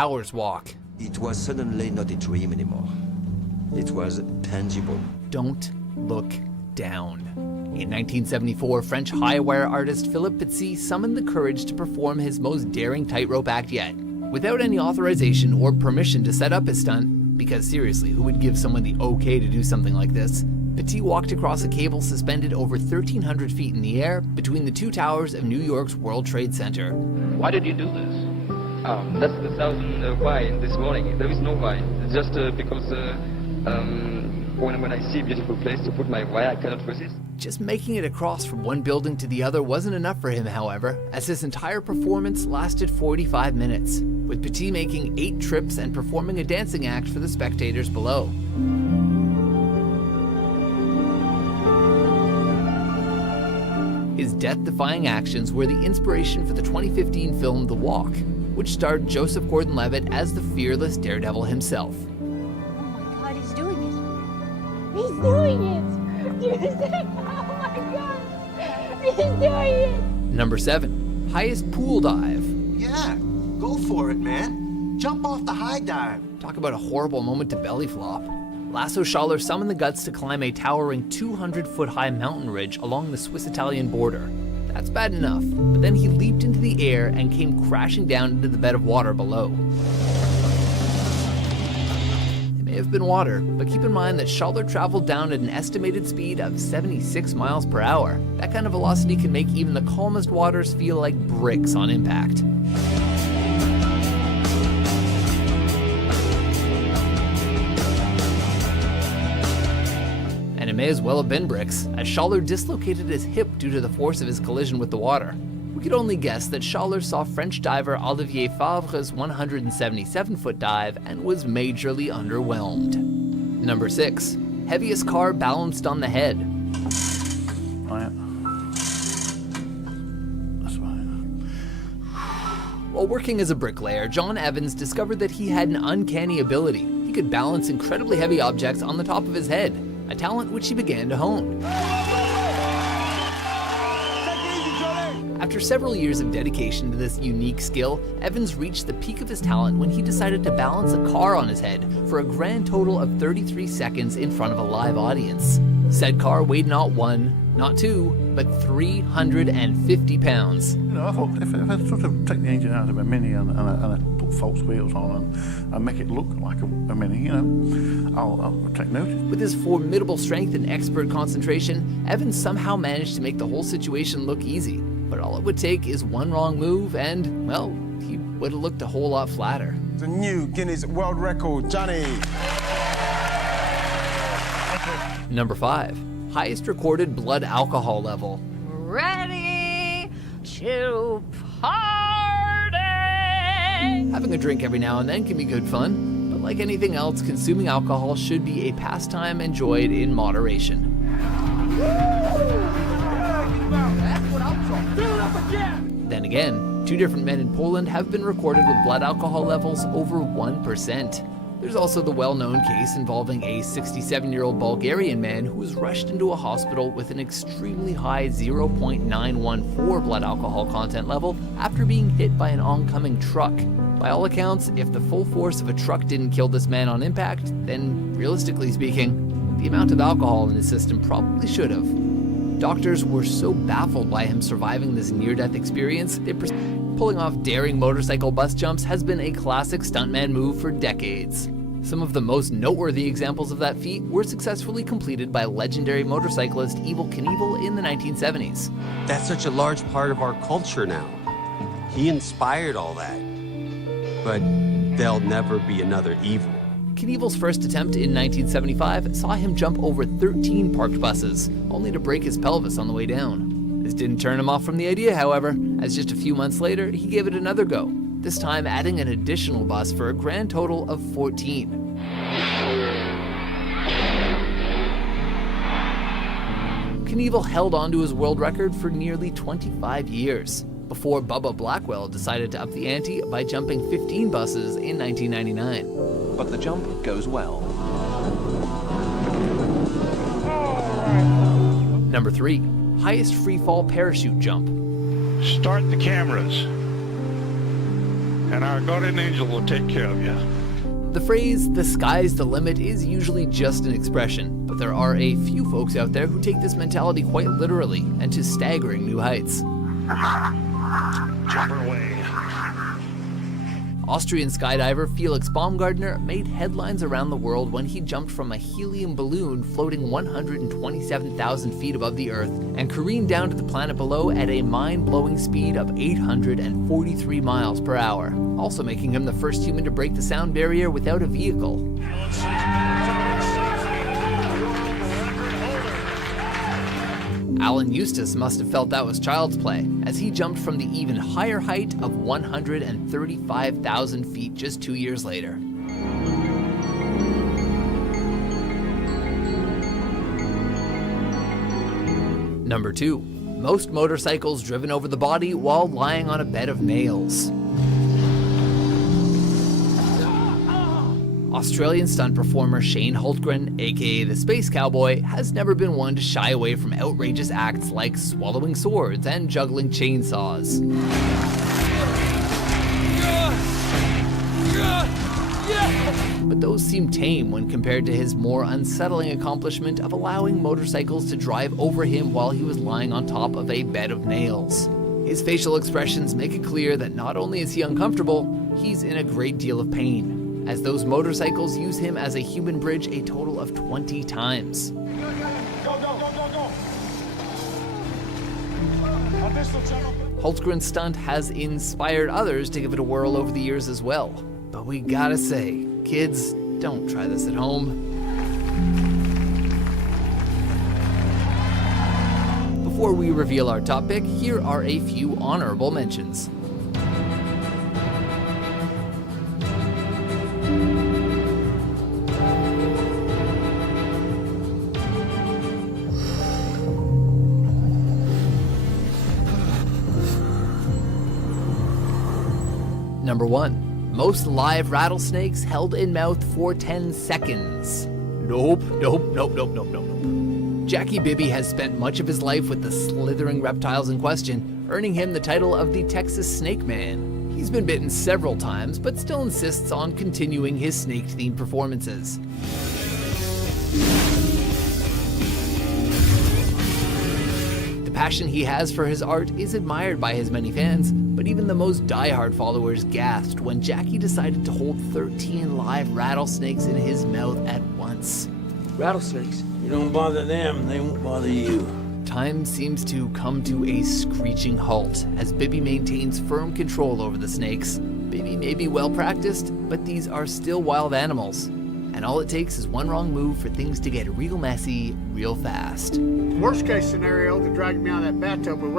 hours walk. It was suddenly not a dream anymore. It was tangible. Don't look down. In 1974, French high-wire artist Philippe Pizzi summoned the courage to perform his most daring tightrope act yet. Without any authorization or permission to set up his stunt, because seriously, who would give someone the okay to do something like this? Pizzi walked across a cable suspended over 1,300 feet in the air between the two towers of New York's World Trade Center. Why did you do this? That's the thousand why this morning. There is no why. It's just because when I see a beautiful place to put my why, I cannot resist. Just making it across from one building to the other wasn't enough for him, however, as his entire performance lasted 45 minutes, with Pizzi making 8 trips and performing a dancing act for the spectators below. His death-defying actions were the inspiration for the 2015 film The Walk, which starred Joseph Gordon-Levitt as the fearless daredevil himself. Oh my God, he's doing it! He's doing it! Oh my God! He's doing it! Number 7, highest pool dive. Yeah, go for it, man. Jump off the high dive. Talk about a horrible moment to belly flop. Lasso Schaller summoned the guts to climb a towering 200-foot-high mountain ridge along the Swiss-Italian border. That's bad enough, but then he leaped into the air and came crashing down into the bed of water below. It may have been water, but keep in mind that Schaller traveled down at an estimated speed of 76 miles per hour. That kind of velocity can make even the calmest waters feel like bricks on impact. And it may as well have been bricks, as Schaller dislocated his hip due to the force of his collision with the water. We could only guess that Schaller saw French diver Olivier Favre's 177-foot dive and was majorly underwhelmed. Number 6, heaviest car balanced on the head. Right. That's right. While working as a bricklayer, John Evans discovered that he had an uncanny ability. He could balance incredibly heavy objects on the top of his head, a talent which he began to hone. After several years of dedication to this unique skill, Evans reached the peak of his talent when he decided to balance a car on his head for a grand total of 33 seconds in front of a live audience. Said car weighed not 1, not 2, but 350 pounds. You know, I thought if I sort of take the engine out of a Mini and I put false wheels on and make it look like a Mini, you know, I'll take notice. With his formidable strength and expert concentration, Evans somehow managed to make the whole situation look easy. But all it would take is one wrong move and, well, he would have looked a whole lot flatter. The new Guinness World Record, Johnny. Number 5, highest recorded blood alcohol level. Ready to party! Having a drink every now and then can be good fun, but like anything else, consuming alcohol should be a pastime enjoyed in moderation. Then again, 2 different men in Poland have been recorded with blood alcohol levels over 1%. There's also the well-known case involving a 67-year-old Bulgarian man who was rushed into a hospital with an extremely high 0.914 blood alcohol content level after being hit by an oncoming truck. By all accounts, if the full force of a truck didn't kill this man on impact, then realistically speaking, the amount of alcohol in his system probably should have. Doctors were so baffled by him surviving this near-death experience, pulling off daring motorcycle bus jumps has been a classic stuntman move for decades. Some of the most noteworthy examples of that feat were successfully completed by legendary motorcyclist Evel Knievel in the 1970s. That's such a large part of our culture now. He inspired all that. But there'll never be another Evel. Knievel's first attempt in 1975 saw him jump over 13 parked buses, only to break his pelvis on the way down. This didn't turn him off from the idea, however, as just a few months later, he gave it another go, this time adding an additional bus for a grand total of 14. Knievel held on to his world record for nearly 25 years, before Bubba Blackwell decided to up the ante by jumping 15 buses in 1999. But the jump goes well. Number 3, highest free fall parachute jump. Start the cameras. and our guardian angel will take care of you. The phrase, "the sky's the limit," is usually just an expression, but there are a few folks out there who take this mentality quite literally and to staggering new heights. Jump away. Austrian skydiver Felix Baumgartner made headlines around the world when he jumped from a helium balloon floating 127,000 feet above the Earth and careened down to the planet below at a mind-blowing speed of 843 miles per hour, also making him the first human to break the sound barrier without a vehicle. Alan Eustace must have felt that was child's play, as he jumped from the even higher height of 135,000 feet just 2 years later. Number 2. Most motorcycles driven over the body while lying on a bed of nails. Australian stunt performer Shane Hultgren, aka the Space Cowboy, has never been one to shy away from outrageous acts like swallowing swords and juggling chainsaws. But those seem tame when compared to his more unsettling accomplishment of allowing motorcycles to drive over him while he was lying on top of a bed of nails. His facial expressions make it clear that not only is he uncomfortable, he's in a great deal of pain, as those motorcycles use him as a human bridge a total of 20 times. Hultgren's stunt has inspired others to give it a whirl over the years as well. But we gotta say, kids, don't try this at home. Before we reveal our top pick, here are a few honorable mentions. Number 1. Most live rattlesnakes held in mouth for 10 seconds. Nope. Jackie Bibby has spent much of his life with the slithering reptiles in question, earning him the title of the Texas Snake Man. He's been bitten several times, but still insists on continuing his snake-themed performances. The passion he has for his art is admired by his many fans, but even the most die-hard followers gasped when Jackie decided to hold 13 live rattlesnakes in his mouth at once. Rattlesnakes? You don't bother them, they won't bother you. Time seems to come to a screeching halt as Bibby maintains firm control over the snakes. Bibby may be well practiced, but these are still wild animals. And all it takes is one wrong move for things to get real messy real fast. Worst case scenario, they drag me out of that bathtub with